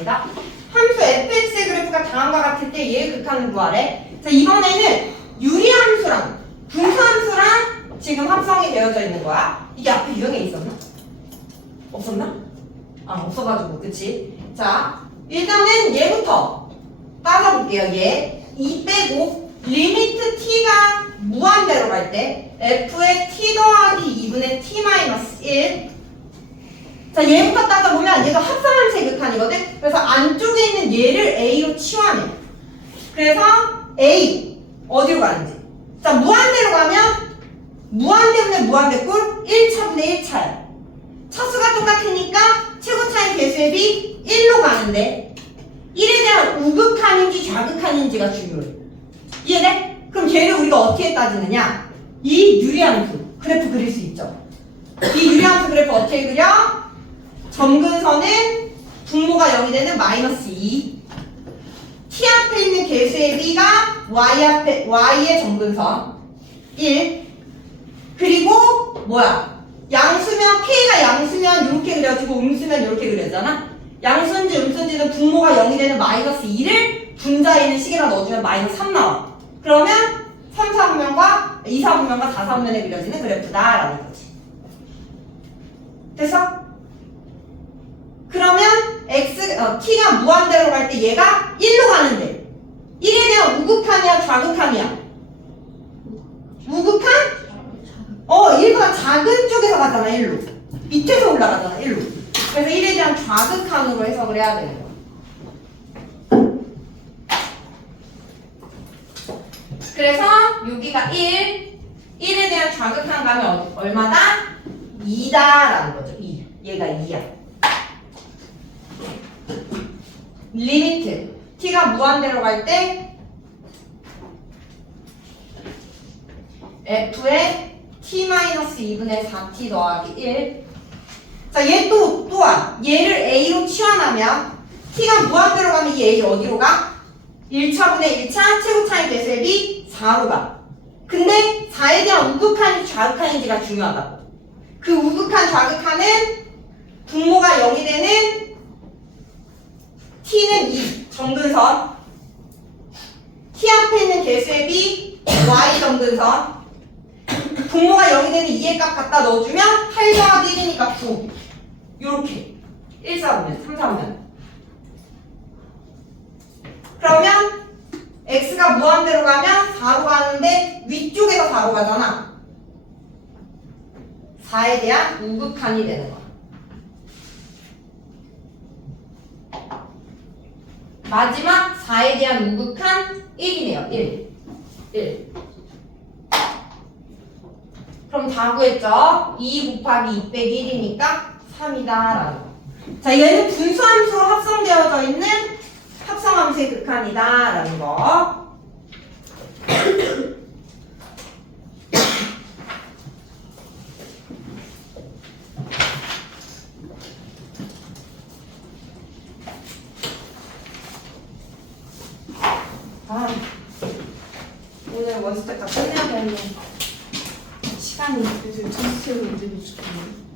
나왔습니다. 함수 fx의 그래프가 다음과 같을 때 얘의 극한을 구하래. 자, 이번에는 유리함수랑 분수함수랑 지금 합성이 되어져 있는 거야. 이게 앞에 유형에 있었나? 없었나? 아, 없어가지고, 그치? 자, 일단은 얘부터 따져볼게요, 얘. 2 빼고, 리미트 t가 무한대로 갈 때, f의 t 더하기 2분의 t 마이너스 1. 자, 얘부터 따져보면 얘가 합성함수의 극한이거든? 그래서 안쪽에 있는 얘를 a로 치환해. 그래서 a, 어디로 가는지. 자, 무한대로 가면, 무한대분의 무한대꼴 1차분의 1차야. 차수가 똑같으니까 최고 차이 개수의 비 1로 가는데 1에 대한 우극한인지 좌극한인지가 중요해. 이해돼? 그럼 얘를 우리가 어떻게 따지느냐? 이 유리함수 그래프 그릴 수 있죠. 이 유리함수 그래프 어떻게 그려? 점근선은 분모가 0이 되는 마이너스 2 t 앞에 있는 개수의 b가 y 앞에 y의 점근선 1 그리고 뭐야? 양수면 K가 양수면 이렇게 그려지고 음수면 이렇게 그려지잖아. 양수인지 음수인지는 분모가 0이 되는 마이너스 2를 분자에 있는 식에다 넣어주면 마이너스 3 나와. 그러면 3, 4분면과 2, 4분면과 4, 4분면에 그려지는 그래프다라는 거지. 됐어? 그러면 x 어, t가 무한대로 갈 때 얘가 1로 가는데 1에 대한 우극한이야 좌극한이야? 우극한? 어, 1보다 작은 쪽에서 가잖아, 1로. 밑에서 올라가잖아, 1로. 그래서 1에 대한 좌극한으로 해석을 해야 거야. 그래서 여기가 1, 1에 대한 좌극한 가면 어- 얼마다? 2다라는 거죠, 2. 얘가 2야. 리미트. t가 무한대로 갈 때 f의 t-2분의 4t 더하기 1. 자, 얘 또, 또한, 얘를 a로 치환하면, t가 무한대로 가면 이 a 어디로 가? 1차분의 1차, 최고차의 개수의 b 4로 가. 근데 4에 대한 우극한인지 좌극한인지가 중요하다고. 그 우극한, 좌극한은 분모가 0이 되는 t는 2, 정근선. t 앞에 있는 개수의 b, y 정근선. 분모가 0이 되는 2의 값 갖다 넣어주면 8 더하기 1이니까 9 요렇게. 1, 4분면 3, 4분면 그러면 x가 무한대로 가면 4로 가는데 위쪽에서 4로 가잖아. 4에 대한 우극한이 되는 거야 마지막 4에 대한 우극한 1이네요 1 1 그럼 다 구했죠? 2 곱하기 2 빼기 1이니까 3이다 라는 거. 자 얘는 분수함수로 합성되어져 있는 합성함수의 극한이다 라는 거. 원스텝 다 끝내야 되는데 시간이 그래서 전체로 이제 줄게요.